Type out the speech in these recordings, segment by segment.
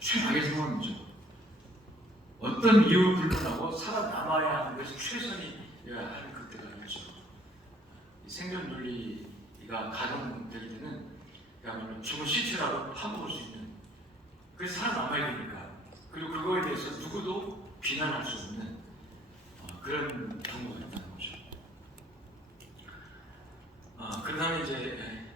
최악의 상황이죠. 어떤 이유 불문하고 살아남아야 하는 것이 최선이어야 하는 그때가 있죠. 생존 논리가 가동될 때는 그야말로 죽은 시체라도 파먹을 수 있는, 그래서 살아남아야 되니까, 그리고 그거에 대해서 누구도 비난할 수 없는 그런 경우가 있다는 거죠. 그 다음에 이제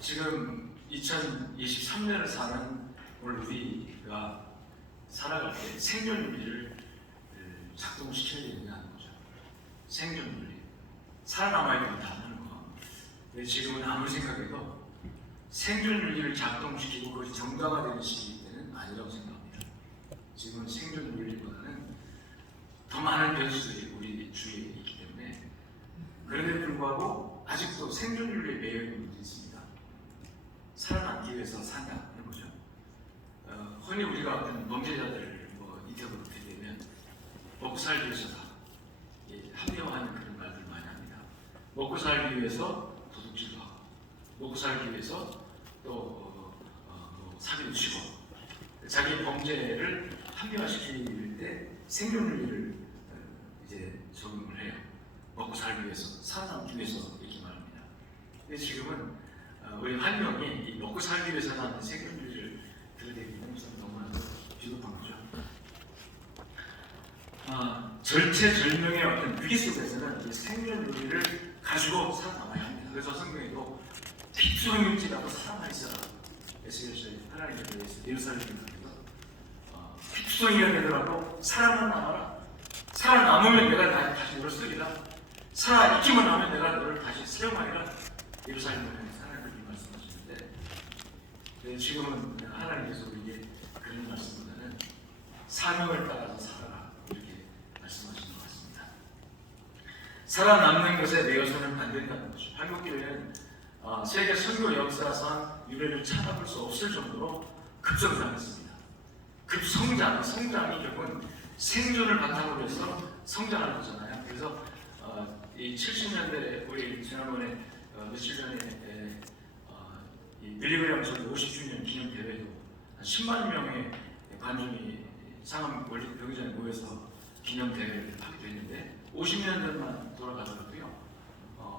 지금 2023년을 사는 오늘 우리가 살아갈 때 생존 윤리를 작동시켜야 된다는 거죠. 생존 윤리. 살아남아야 된다는 거. 근데 지금은 아무리 생각해도 생존 윤리를 작동시키고 그것이 정당화되는 시기는 아니라고 생각합니다. 지금은 생존 윤리보다는 더 많은 변수들이 우리 주위에 있기 때문에, 그런데 불구하고 아직도 생존 윤리에 매여 있는 분들이 있습니다. 살아남기 위해서 산다는 거죠. 흔히 우리가 어떤 범죄자들을 인터뷰를 듣게 되면 먹고 살기 위해서다, 합리화하는 그런 말들 많이 합니다. 먹고 살기 위해서 도둑질도 하고, 먹고 살기 위해서 또 사기도 치고, 자기 범죄를 합리화시킬 때 생존 윤리를 이제 적용을 해요. 먹고 살기 위해서, 살아남기 위해서 이렇게 말합니다. 근데 지금은 우리 한 명이 이 먹고 살기 위해서라는 생존 윤리를 들이대기는 너무나 비겁한 거죠. 절체절명의 어떤 위기 속에서는 이 생존 윤리를 가지고 살아남아야 합니다. 그래서 성경에도 핏줄일지라도 살아나 있어라. 에스겔서 하나님에 대해서 예루살렘을 가면서 핏줄이라 되더라도 살아만 남아라. 살아남으면 내가 다시 너를 쓰리라. 살아있기만 하면 내가 너를 다시 사용하리라. 예루살렘을 향해서 하나님이 말씀하시는데, 지금은 하나님께서 우리에게 그런 말씀보다는 사명을 따라서 살아라, 이렇게 말씀하시는 것 같습니다. 살아남는 것에 내어서는 안 된다는 것이죠. 한국교회는 세계 선교 역사상 유래를 찾아볼 수 없을 정도로 급성장했습니다. 성장이 결국은 생존을 바탕으로 해서 성장하는 거잖아요. 그래서 이 70년대 우리 지난번에 며칠 전에 이 빌리그램 전도 50주년 기념 대회도 한 10만 명의 관중이 상암 월드 경기장에 모여서 기념 대회를 하기도 했는데, 50년 전만 돌아가더라도요,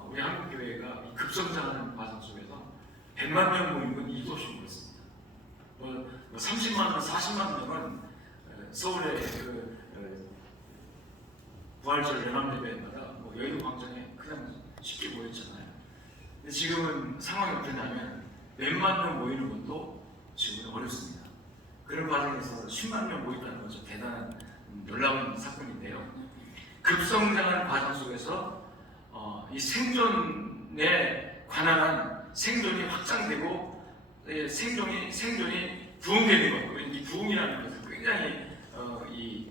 우리 한국 교회가 급성장하는 과정 속에서 100만 명 모인 건 2도 없이 모였습니다. 30만 명, 40만 명은 서울의 부활절 연합예배마다 여의도 광장에 그냥 쉽게 모였잖아요. 근데 지금은 상황이 어떠냐면 몇만 명 모이는 것도 지금은 어렵습니다. 그런 과정에서 10만 명 모였다는 것은 대단한 놀라운 사건인데요. 급성장하는 과정 속에서 이 생존에 관한 생존이 확장되고 생존이 부흥되는 것, 이 부흥이라는 것을 굉장히 이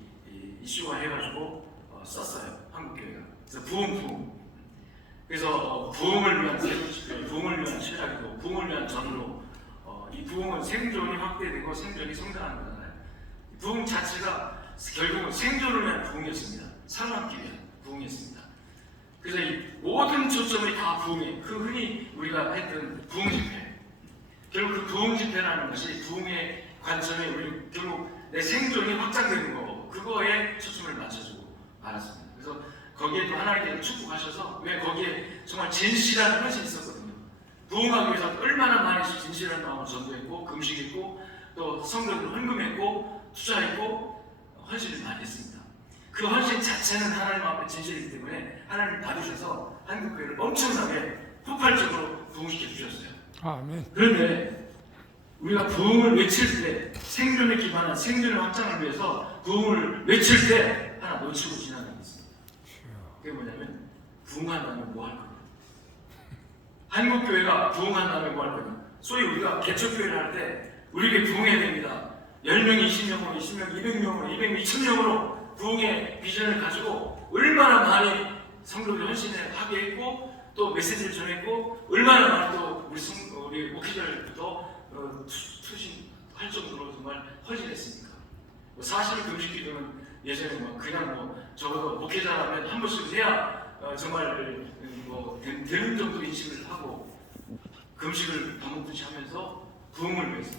이슈화 해가지고 썼어요, 한국교회가. 그래서 부흥. 그래서 부흥을 위한 세부집회, 부흥을 위한 시작이고, 부흥을 위한 전로. 이 부흥은 생존이 확대되고 생존이 성장하는 거잖아요. 부흥 자체가 결국은 생존을 위한 부흥이었습니다. 살아남기 위한 부흥이었습니다. 그래서 이 모든 초점이 다 부흥에, 흔히 우리가 했던 부흥 집회. 결국 그 부흥 집회라는 것이 부흥의 관점에 우리 결국 내 생존이 확장되는 거고, 그거에 초점을 맞춰주고 말았습니다. 그래서 거기에 또 하나님께서 축복하셔서, 왜 거기에 정말 진실한 것이 있었거든요. 부흥하기 위해서 얼마나 많이 진실한 마음을 전도했고, 금식했고, 또 성도들 헌금했고, 투자했고, 헌신을 많이 했습니다. 그 헌신 자체는 하나님 앞에 진실이기 때문에 하나님 받으셔서 한국교회를 엄청나게 폭발적으로 부흥시켜 주셨어요. 아멘. 그런데 우리가 부흥을 외칠 때, 생존에 기반한 생존의 확장을 위해서 부흥을 외칠 때 하나 놓치고 지나가는 게 있습니다. 그게 뭐냐면, 부흥한다면 뭐 할 거냐. 한국교회가 부흥한다면 뭐 할 거냐. 소위 우리가 개척교회를 할 때 우리에게 부흥해야 됩니다. 10명, 20명으로, 20명, 200명으로, 200명, 2000명으로 부흥의 비전을 가지고 얼마나 많이 성도들 헌신을 하게 했고, 또 메시지를 전했고, 얼마나 많이 또 우리 목회자들부터 투신할 정도로 정말 헌신했습니까? 40일 금식기도는 예전에 그냥 적어도 목회자라면 한 번씩 해야 정말 되는 정도 인식을 하고 금식을 반복듯이 하면서 부흥을 위해서,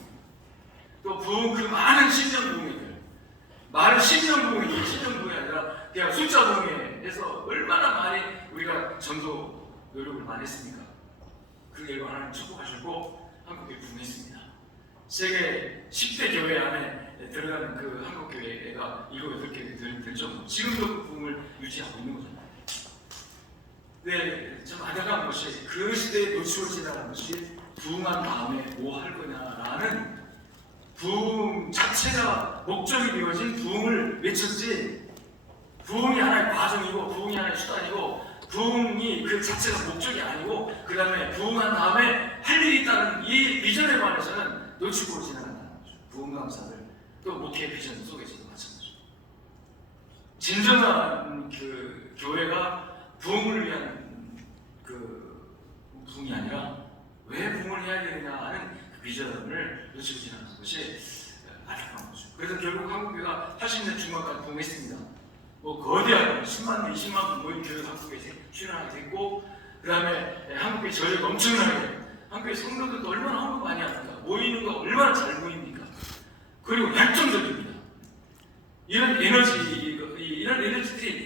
또 부흥 그 많은 신령 부흥회들, 많은 신령 부흥이 신령 부흥이 아니라 그냥 숫자 부흥회에서 얼마나 많이 우리가 전도 노력을 많이 했습니까? 그 결과 하나님 축복하시고 한국에 부흥했습니다. 세계 10대 교회 안에 들어가는 그 한국 교회가 7, 8개 될 정도, 지금도 그 부흥을 유지하고 있는 거잖아요. 네, 좀 안타까운 것이 그 시대에 놓치고 지나간 것이 부흥한 다음에 뭐 할 거냐라는 부흥 자체가 목적이 되어진 부흥을 외쳤지, 부흥이 하나의 과정이고 부흥이 하나의 수단이고 부흥이 그 자체가 목적이 아니고 그 다음에 부흥한 다음에 할 일이 있다는 이 비전에 관해서는 놓치고 지나간다는 거죠. 부흥 강사들 또 목회 비전 속에서도 마찬가지죠. 진정한 그 교회가 부흥을 위한 그 부흥이 아니라 왜 부흥을 해야 되느냐 하는 그 비전을 놓치고 지나가는 것이 안타까운 거죠. 그래서 결국 한국교회가 80년 중반까지 부흥했습니다. 뭐 거대한 10만 명, 20만 명 모인 교회가 한국교회에 출연하게 됐고, 그 다음에 한국교회 저희가 엄청나게, 한국교회 성도들도 얼마나 헌금 많이 합니까? 모이는 거 얼마나 잘 모입니까? 그리고 열정적입니다. 이런 에너지들이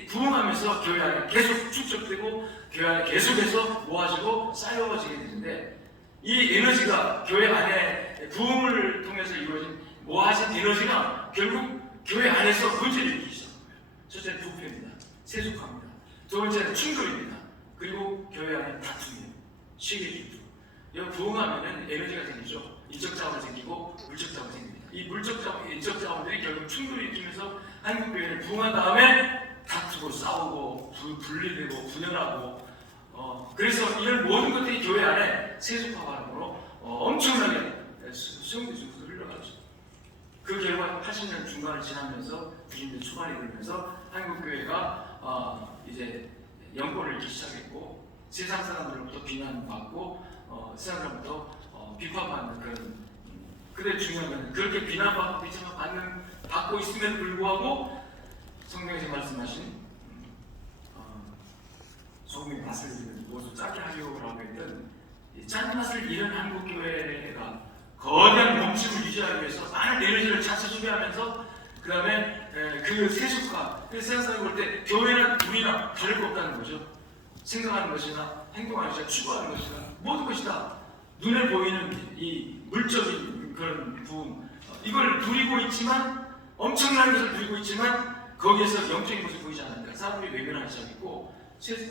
부흥하면서 교회 안에 계속 축적되고 교회 안에 계속해서 모아지고 쌓여지게 되는데, 이 에너지가 교회 안에 부흥을 통해서 이루어진 모아진 에너지가 결국 교회 안에서 문제를 일으키기 시작합니다. 첫째는 부패입니다. 세속화입니다. 두 번째는 충돌입니다. 그리고 교회 안에 다툼이에요. 시기 질투. 여기 부흥하면은 에너지가 생기죠. 인적 자원이 생기고 물적 자원이 생깁니다. 이 물적 자원, 인적 자원들이 결국 충돌을 일으키면서 한국 교회를 부흥한 다음에 다투고 싸우고 분리되고 분열하고, 그래서 이런 모든 것들이 교회 안에 세속화 과정으로 엄청나게 수용되면서 흘러가죠. 그 결과 80년 중반을 지나면서 90년 초반이 되면서 한국 교회가 이제 영권을 잃기 시작했고, 세상 사람들로부터 비난받고 세상 사람부터 비판받는 그런. 근데 중요한 건 그렇게 비난받고 받고 있음에도 불구하고 성경에서 말씀하신 소금의 맛을 모두 짜게 하려고 했던 짠맛을 잃은 한국교회가 거대한 몸집을 유지하기 위해서 많은 에너지를 자체 소비하면서 그 다음에 그 세속화, 세상 사람이 볼 때 교회는 우리랑 다를 거 없다는 거죠. 생각하는 것이나 행동하는 것이나 추구하는 것이나 모든 것이 다 눈에 보이는 이 물적인 그런 부흥, 이걸 누리고 있지만, 엄청난 것을 누리고 있지만 거기에서 영적인 것을 보이지 않으니까 사람들이 외면하기 시작했고,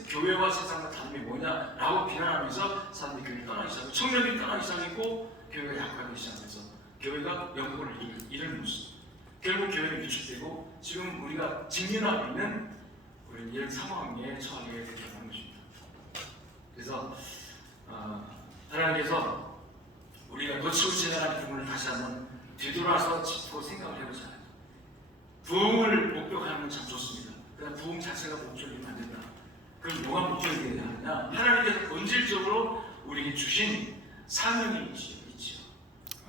교회와 세상과 다름이 뭐냐라고 비난하면서 사람들이 교회를 떠나기 시작하고, 청년들이 떠나기 시작했고, 교회가 약화하기 시작해서 교회가 영권을 잃은 모습, 결국 교회는 위축되고 지금 우리가 직면하고 있는 우리는 이런 상황에 처하게 되는 것입니다. 그래서 하나님께서 우리가 놓치고 지나간 부분을 다시 한번 되돌아서 짚고 생각을 해보자. 부흥을 목표하면 참 좋습니다. 그러나 부흥 자체가 목적이면 안 된다. 그럼 뭐가 목적이 되어야 하느냐? 하나님께서 본질적으로 우리에게 주신 사명이 있지요.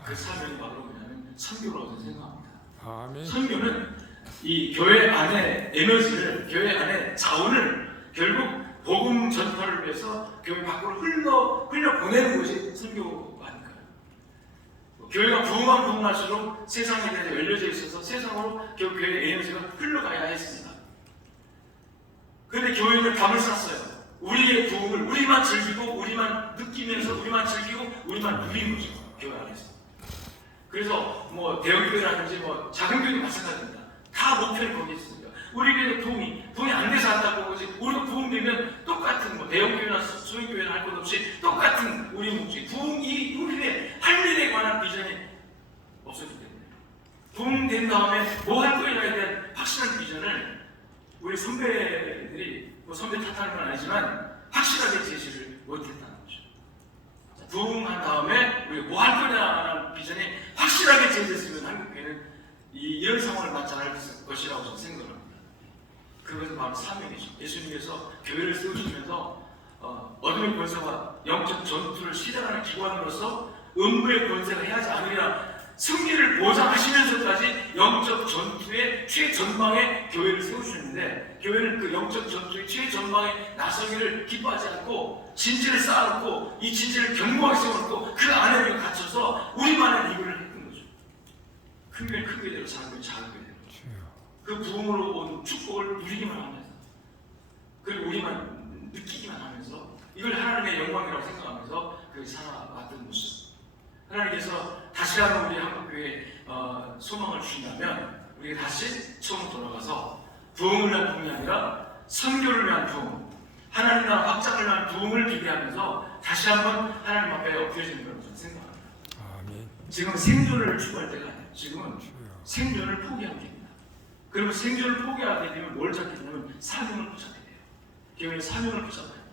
그 사명이 바로 뭐냐면 선교라고 생각합니다. 아멘. 선교는 이 교회 안에 에너지를, 교회 안에 자원을 결국 복음 전파를 위해서 교회 밖으로 흘려 보내는 것이 선교가 아닐까요? 교회가 부흥할수록 세상에 대해서 열려져 있어서 세상으로 결국 교회의 에너지가 흘러가야 했습니다. 그런데 교회는 담을 쌌어요. 우리의 부흥을 우리만 즐기고 우리만 느끼면서 우리만 즐기고 우리만 누리는 거죠. 교회 안에서. 그래서 뭐 대형교회라든지 뭐 작은 교회도 마찬가지입니다. 다 목표는 거기에 있습니다. 우리 교회도 부흥이 안 돼서 한다고 거지. 우리도 부흥되면 똑같은 뭐 대형교회나 소형교회나 할 것 없이 똑같은 우리 목적이, 부흥이 우리의 할 일에 관한 비전이 없었기 때문에, 부흥된 다음에 뭐 할 거냐에 대한 확실한 비전을 우리 선배들이, 뭐 선배 탓하는 건 아니지만 확실하게 제시를 못했다는 거죠. 부흥한 다음에 우리가 뭐 할 거냐라는 비전이 확실하게 제시됐으면 한국교회는 이런 상황을 맞지 않을 것이라고 저는 생각을 합니다. 그것은 바로 사명이죠. 예수님께서 교회를 세우시면서 어둠의 권세와 영적 전투를 시작하는 기관으로서 음부의 권세가 해하지 않으리라 승리를 보장하시면서까지 영적 전투의 최전방에 교회를 세우시는데, 교회는 그 영적 전투의 최전방에 나서기를 기뻐하지 않고 진지를 쌓아놓고 이 진지를 견고하게 세워놓고 그 안에 갇혀서 우리만의 이거를 했던 거죠. 큰 교회 큰 교회대로, 작은 교회 작은 교회대로 주여. 그 부흥으로 온 축복을 누리기만 하면서, 그리고 우리만 느끼기만 하면서 이걸 하나님의 영광이라고 생각하면서 그 살아왔던 모습. 하나님께서 다시 한번 우리 한국교회에 소망을 주신다면 우리가 다시 처음으로 돌아가서 부흥을 위한 부흥이 아니라 선교를 위한 부흥, 하나님 나라 확장을 위한 부흥을 기대하면서 다시 한번 하나님 앞에 엎드려지는 거라고 저는 생각합니다. 아멘. 지금은 생존을 추구할 때가 아니에요. 지금은 주여. 생존을 포기하게 됩니다. 그러면 생존을 포기하게 되면 뭘 찾게 되냐면 사명을 붙잡게 돼요. 교회는 사명을 붙잡아야 됩니다.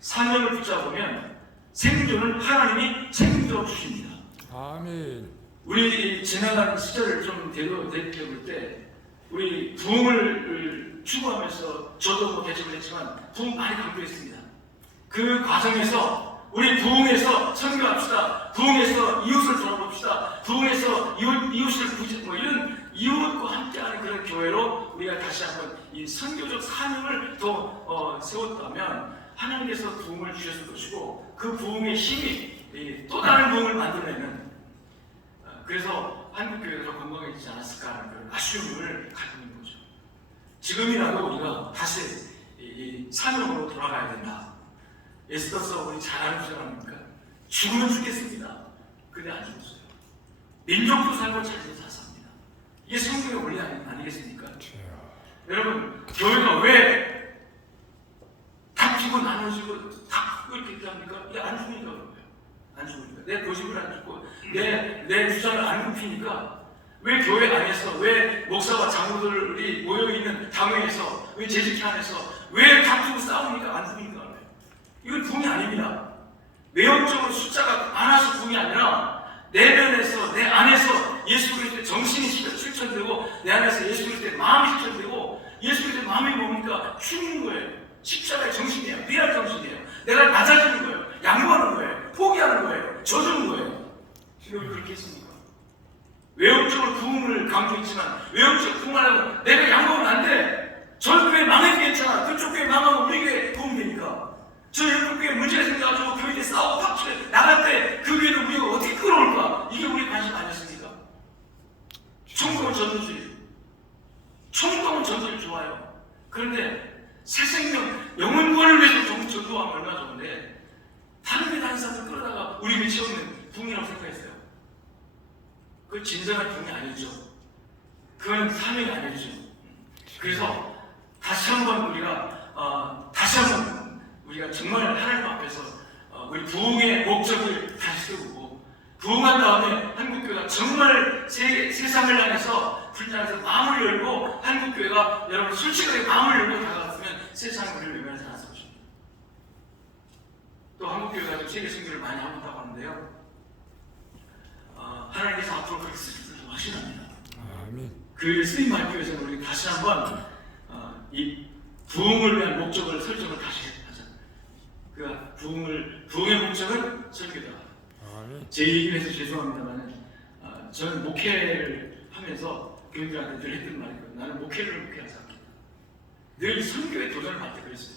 사명을 붙잡으면 생존을 하나님이 책임져 주십니다. 아멘. 우리 지나간 시절을 좀 되돌아볼 때 우리 부흥을 추구하면서 저도 뭐 개척을 했지만 부흥 많이 강조했습니다. 그 과정에서 우리 부흥에서 선교합시다. 부흥에서 이웃을 돌아봅시다. 부흥에서 이웃을 구제, 뭐 이런 이웃과 함께하는 그런 교회로 우리가 다시 한번 이 선교적 사명을 더 세웠다면 하나님께서 부흥을 주셨을 것이고 그 부흥의 힘이 또 다른 부흥을 만들어내는, 그래서 한국교회가 더 건강해지지 않았을까 하는 그런 아쉬움을 갖고 있는 거죠. 지금이라도 우리가 다시 이 사명으로 돌아가야 된다. 에스더서 우리 잘 아는 구절 아닙니까? 죽으면 죽겠습니다. 근데 안 죽었어요. 민족도 살고 자기도 삽니다. 이게 성경의 원리 아니겠습니까? 주여. 여러분, 교회가 왜 다투고 나눠지고 다 이렇게 합니까? 이게 안 죽으니까 그런 거예요. 안 죽으니까. 내 고집을 안 죽고 내 주장을 안 굽히니까. 왜 교회 안에서, 왜 목사와 장로들이 모여있는 당회에서, 왜 재직회 안에서 왜 다투고 싸우니까 안 죽으니까 그래요. 이건 부흥이 아닙니다. 내용적으로 숫자가 많아서 부흥이 아니라 내면에서, 내 안에서 예수 그리스도의 정신이 실천되고 내 안에서 예수 그리스도의 마음이 실천되고 예수 그리스도의 마음이 뭡니까? 죽는 거예요. 십자가의 정신이에요. 리얼 정신이에요. 내가 낮아지는 거예요. 양보하는 거예요. 포기하는 거예요. 져주는 거예요. 지금 그렇게 했습니까? 외형적으로 부흥을 강조했지만 외형적으로 부흥하려면 내가 양보하면 안 돼. 저 교회 망해도 괜찮아. 그쪽 교회 망하면 우리 교회 부흥 되니까. 저 옆에 교회 문제가 생겨가지고 교회에 싸우고 팍치고 나갈 때 그 교회를 우리가 어떻게 끌어올까? 이게 우리 관심 아니었습니까? 총동은 전도주의. 총동은 전도를 좋아요. 그런데 새 생명, 영혼 구원을 위해서 전도하면 얼마나 좋은데 다른 데 다른 사람들 끌어다가 우리 교회 채우는 부흥이라고 생각했어요. 그건 진정한 부흥이 아니죠. 그건 사명이 아니죠. 그래서 다시 한번 우리가 정말 하나님 앞에서 우리 부흥의 목적을 다시 세우고 부흥한 다음에 한국교회가 정말 세상을 향해서 불장해서 마음을 열고 한국교회가 여러분 솔직하게 마음을 열고 다가갔으면 세상이 우리를 외면하지 않았을 것입니다. 또 한국교회가 좀 세계 선교를 많이 한다고 하는데요. 하나님께서 앞으로 그렇게 쓰시도록 하시랍니다. 아멘. 그 쓰임 밟기 위해서는 우리 다시 한번 이 부흥을 위한 목적을 설정을 다시 하자. 그 부흥의 목적은 설교다. 아멘. 제 얘기를 해서 죄송합니다만 저는 목회를 하면서 교인들한테 늘 했던 말이거든요. 나는 목회를 목회하지 않겠다. 늘 선교에 도전을 받을 때 그랬어요.